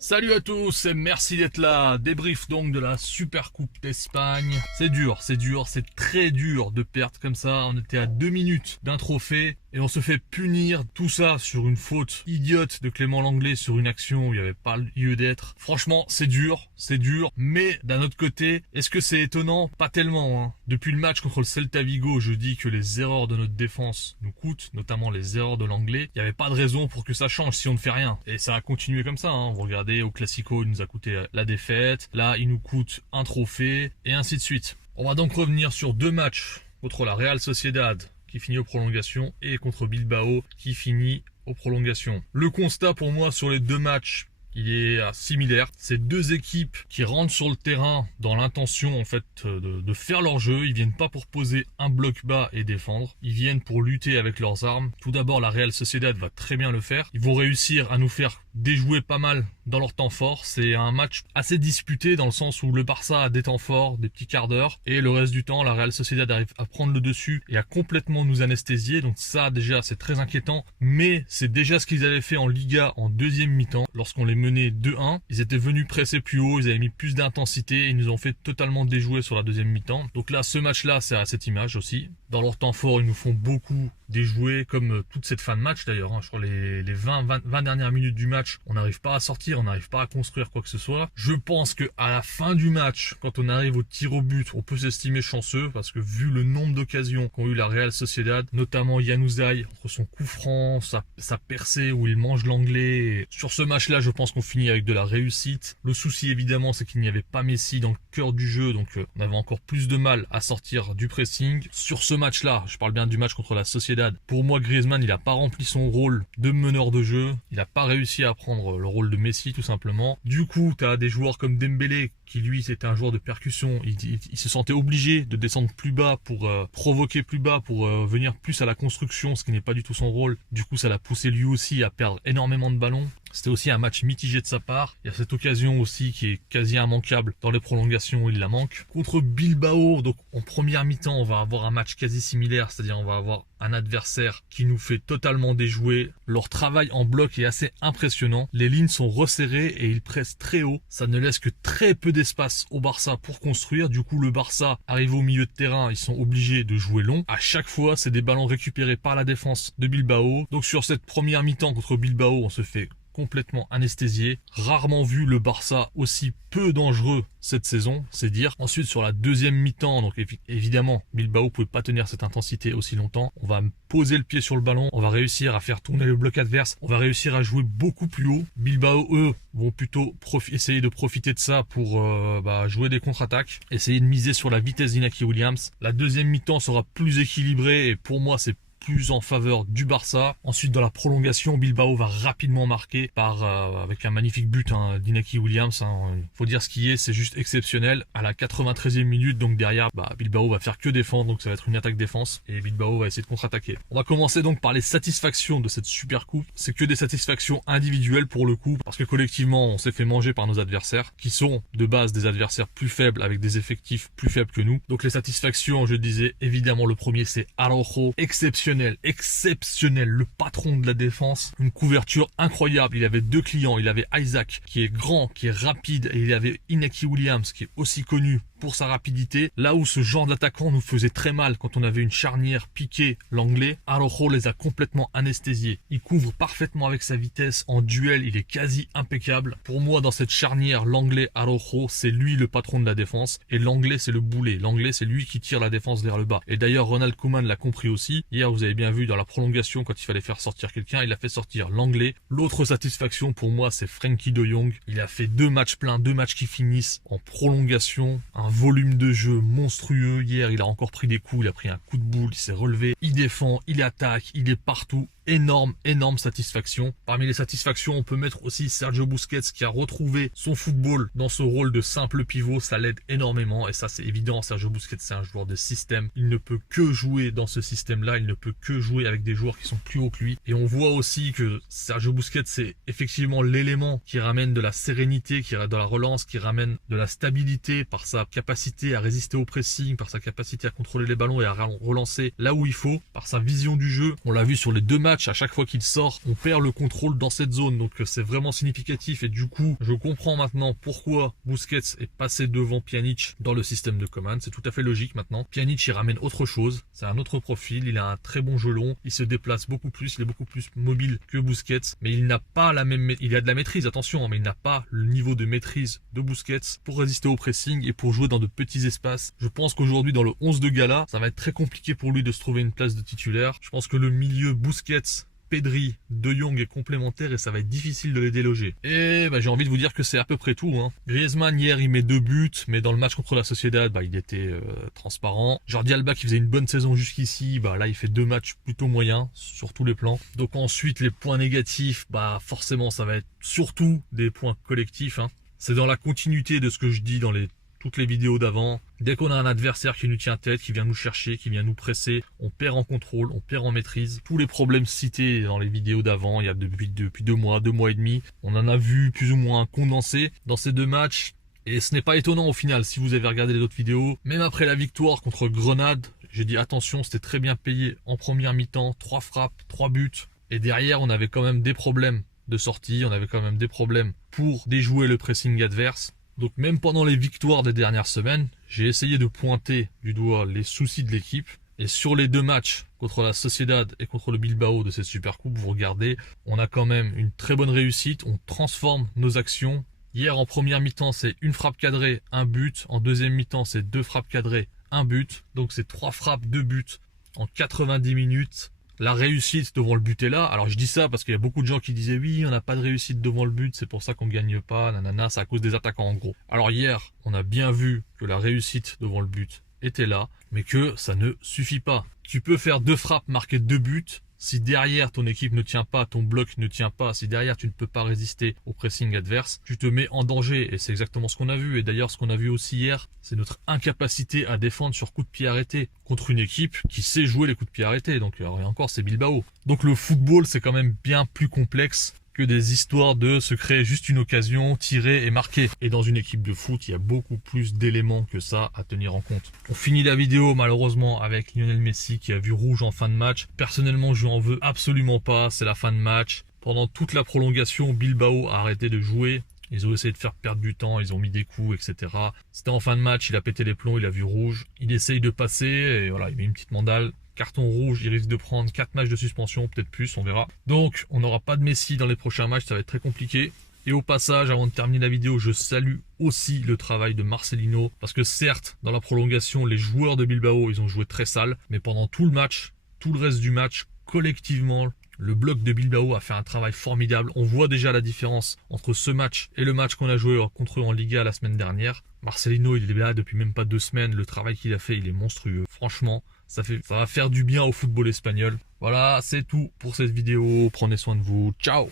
Salut à tous et merci d'être là. Débrief donc de la Super Coupe d'Espagne. C'est dur, c'est très dur de perdre comme ça. On était à 2 minutes d'un trophée et on se fait punir. Tout ça sur une faute idiote de Clément Lenglet sur une action où il n'y avait pas lieu d'être. Franchement, c'est dur. Mais d'un autre côté, est-ce que c'est étonnant? Pas tellement, hein. Depuis le match contre le Celta Vigo, je dis que les erreurs de notre défense nous coûtent, notamment les erreurs de Lenglet. Il n'y avait pas de raison pour que ça change si on ne fait rien. Et ça a continué comme ça, hein. Vous regardez, au Classico, il nous a coûté la défaite. Là, il nous coûte un trophée et ainsi de suite. On va donc revenir sur 2 matchs contre la Real Sociedad qui finit aux prolongations et contre Bilbao qui finit aux prolongations. Le constat pour moi sur les 2 matchs, il est similaire. C'est 2 équipes qui rentrent sur le terrain dans l'intention en fait de faire leur jeu. Ils viennent pas pour poser un bloc bas et défendre. Ils viennent pour lutter avec leurs armes. Tout d'abord, la Real Sociedad va très bien le faire. Ils vont réussir à nous faire déjouer pas mal dans leur temps fort. C'est un match assez disputé dans le sens où le Barça a des temps forts, des petits quarts d'heure, et le reste du temps, la Real Sociedad arrive à prendre le dessus et à complètement nous anesthésier. Donc ça, déjà, c'est très inquiétant. Mais c'est déjà ce qu'ils avaient fait en Liga en deuxième mi-temps, lorsqu'on les menait 2-1. Ils étaient venus presser plus haut, ils avaient mis plus d'intensité et ils nous ont fait totalement déjouer sur la deuxième mi-temps. Donc là, ce match-là, c'est à cette image aussi. Dans leur temps fort, ils nous font beaucoup déjouer, comme toute cette fin de match d'ailleurs, hein. Je crois les 20 dernières minutes du match, on n'arrive pas à sortir, on n'arrive pas à construire quoi que ce soit. Je pense que à la fin du match, quand on arrive au tir au but, on peut s'estimer chanceux parce que vu le nombre d'occasions qu'ont eu la Real Sociedad, notamment Januzaj, entre son coup franc, sa percée où il mange l'anglais. Sur ce match-là, je pense qu'on finit avec de la réussite. Le souci évidemment, c'est qu'il n'y avait pas Messi dans le cœur du jeu, donc on avait encore plus de mal à sortir du pressing. Sur ce match-là, je parle bien du match contre la Sociedad, pour moi, Griezmann, il n'a pas rempli son rôle de meneur de jeu. Il n'a pas réussi à prendre le rôle de Messi, tout simplement. Du coup, tu as des joueurs comme Dembélé, qui lui, c'était un joueur de percussion. Il se sentait obligé de descendre plus bas pour provoquer plus bas, pour venir plus à la construction, ce qui n'est pas du tout son rôle. Du coup, ça l'a poussé lui aussi à perdre énormément de ballons. C'était aussi un match mitigé de sa part. Il y a cette occasion aussi qui est quasi immanquable dans les prolongations où il la manque. Contre Bilbao, donc en première mi-temps, on va avoir un match quasi similaire, c'est-à-dire on va avoir un adversaire qui nous fait totalement déjouer. Leur travail en bloc est assez impressionnant. Les lignes sont resserrées et ils pressent très haut. Ça ne laisse que très peu d'espace au Barça pour construire. Du coup, le Barça arrive au milieu de terrain, ils sont obligés de jouer long. À chaque fois, c'est des ballons récupérés par la défense de Bilbao. Donc sur cette première mi-temps contre Bilbao, on se fait complètement anesthésié. Rarement vu le Barça aussi peu dangereux cette saison, c'est dire. Ensuite, sur la deuxième mi-temps, donc évidemment, Bilbao pouvait pas tenir cette intensité aussi longtemps. On va poser le pied sur le ballon, on va réussir à faire tourner le bloc adverse, on va réussir à jouer beaucoup plus haut. Bilbao, eux, vont plutôt essayer de profiter de ça pour jouer des contre-attaques, essayer de miser sur la vitesse d'Inaki Williams. La deuxième mi-temps sera plus équilibrée et pour moi, c'est plus en faveur du Barça. Ensuite, dans la prolongation, Bilbao va rapidement marquer avec un magnifique but d'Inaki Williams. Faut dire ce qui est, c'est juste exceptionnel. À la 93e minute, donc derrière, Bilbao va faire que défendre, donc ça va être une attaque-défense et Bilbao va essayer de contre-attaquer. On va commencer donc par les satisfactions de cette super coupe. C'est que des satisfactions individuelles pour le coup, parce que collectivement, on s'est fait manger par nos adversaires, qui sont de base des adversaires plus faibles, avec des effectifs plus faibles que nous. Donc les satisfactions, je disais, évidemment, le premier, c'est Araujo, exceptionnel, le patron de la défense, une couverture incroyable. Il avait 2 clients, il avait Isaac qui est grand, qui est rapide, et il avait Inaki Williams qui est aussi connu pour sa rapidité. Là où ce genre d'attaquant nous faisait très mal quand on avait une charnière piquée l'anglais, Araujo les a complètement anesthésiés. Il couvre parfaitement avec sa vitesse, en duel il est quasi impeccable. Pour moi, dans cette charnière, l'anglais Araujo, c'est lui le patron de la défense et l'anglais c'est le boulet. L'anglais c'est lui qui tire la défense vers le bas. Et d'ailleurs Ronald Koeman l'a compris aussi. Hier vous avez bien vu dans la prolongation quand il fallait faire sortir quelqu'un, il a fait sortir l'anglais. L'autre satisfaction pour moi c'est Frenkie de Jong. Il a fait 2 matchs pleins, 2 matchs qui finissent en prolongation, un volume de jeu monstrueux. Hier il a encore pris des coups, il a pris un coup de boule, il s'est relevé, il défend, il attaque, il est partout. Énorme satisfaction. Parmi les satisfactions, on peut mettre aussi Sergio Busquets qui a retrouvé son football dans ce rôle de simple pivot. Ça l'aide énormément et ça c'est évident. Sergio Busquets c'est un joueur de système. Il ne peut que jouer dans ce système-là. Il ne peut que jouer avec des joueurs qui sont plus hauts que lui. Et on voit aussi que Sergio Busquets c'est effectivement l'élément qui ramène de la sérénité, qui est dans la relance, qui ramène de la stabilité par sa capacité à résister au pressing, par sa capacité à contrôler les ballons et à relancer là où il faut, par sa vision du jeu. On l'a vu sur les 2 matchs matchs, à chaque fois qu'il sort, on perd le contrôle dans cette zone. Donc c'est vraiment significatif. Et du coup, je comprends maintenant pourquoi Busquets est passé devant Pjanic dans le système de Koeman. C'est tout à fait logique maintenant. Pjanic, il ramène autre chose. C'est un autre profil. Il a un très bon jeu long. Il se déplace beaucoup plus. Il est beaucoup plus mobile que Busquets. Mais il n'a pas la même... Il a de la maîtrise, attention, mais il n'a pas le niveau de maîtrise de Busquets pour résister au pressing et pour jouer dans de petits espaces. Je pense qu'aujourd'hui, dans le 11 de gala, ça va être très compliqué pour lui de se trouver une place de titulaire. Je pense que le milieu Busquets, Pedri, De Jong est complémentaire et ça va être difficile de les déloger. Et j'ai envie de vous dire que c'est à peu près tout. Griezmann hier il met 2 buts, mais dans le match contre la Sociedad, il était transparent. Jordi Alba qui faisait une bonne saison jusqu'ici, là il fait 2 matchs plutôt moyens sur tous les plans. Donc ensuite les points négatifs, forcément ça va être surtout des points collectifs. C'est dans la continuité de ce que je dis dans toutes les vidéos d'avant. Dès qu'on a un adversaire qui nous tient tête, qui vient nous chercher, qui vient nous presser, on perd en contrôle, on perd en maîtrise. Tous les problèmes cités dans les vidéos d'avant, il y a depuis 2 mois, 2 mois et demi, on en a vu plus ou moins condensé dans ces 2 matchs. Et ce n'est pas étonnant au final, si vous avez regardé les autres vidéos. Même après la victoire contre Grenade, j'ai dit attention, c'était très bien payé en première mi-temps, 3 frappes, 3 buts. Et derrière, on avait quand même des problèmes de sortie, on avait quand même des problèmes pour déjouer le pressing adverse. Donc même pendant les victoires des dernières semaines, j'ai essayé de pointer du doigt les soucis de l'équipe. Et sur les 2 matchs contre la Sociedad et contre le Bilbao de cette Supercoupe, vous regardez, on a quand même une très bonne réussite. On transforme nos actions. Hier en première mi-temps, c'est 1 frappe cadrée, 1 but. En deuxième mi-temps, c'est 2 frappes cadrées, 1 but. Donc c'est 3 frappes, 2 buts en 90 minutes. La réussite devant le but est là. Alors je dis ça parce qu'il y a beaucoup de gens qui disaient oui, on n'a pas de réussite devant le but, c'est pour ça qu'on gagne pas, nanana, c'est à cause des attaquants en gros. Alors hier, on a bien vu que la réussite devant le but était là, mais que ça ne suffit pas. Tu peux faire 2 frappes, marquer 2 buts. Si derrière ton équipe ne tient pas, ton bloc ne tient pas, si derrière tu ne peux pas résister au pressing adverse, tu te mets en danger. Et c'est exactement ce qu'on a vu. Et d'ailleurs, ce qu'on a vu aussi hier, c'est notre incapacité à défendre sur coup de pied arrêté contre une équipe qui sait jouer les coups de pied arrêtés. Donc, et encore, c'est Bilbao. Donc le football, c'est quand même bien plus complexe que des histoires de se créer juste une occasion, tirer et marquer. Et dans une équipe de foot, il y a beaucoup plus d'éléments que ça à tenir en compte. On finit la vidéo malheureusement avec Lionel Messi qui a vu rouge en fin de match. Personnellement, je n'en veux absolument pas, c'est la fin de match. Pendant toute la prolongation, Bilbao a arrêté de jouer. Ils ont essayé de faire perdre du temps, ils ont mis des coups, etc. C'était en fin de match, il a pété les plombs, il a vu rouge. Il essaye de passer, et voilà, il met une petite mandale. Carton rouge, il risque de prendre 4 matchs de suspension, peut-être plus, on verra. Donc, on n'aura pas de Messi dans les prochains matchs, ça va être très compliqué. Et au passage, avant de terminer la vidéo, je salue aussi le travail de Marcelino. Parce que certes, dans la prolongation, les joueurs de Bilbao, ils ont joué très sale. Mais pendant tout le match, tout le reste du match, collectivement, le bloc de Bilbao a fait un travail formidable. On voit déjà la différence entre ce match et le match qu'on a joué contre eux en Liga la semaine dernière. Marcelino, il est là depuis même pas 2 semaines. Le travail qu'il a fait, il est monstrueux. Franchement, ça va faire du bien au football espagnol. Voilà, c'est tout pour cette vidéo. Prenez soin de vous. Ciao!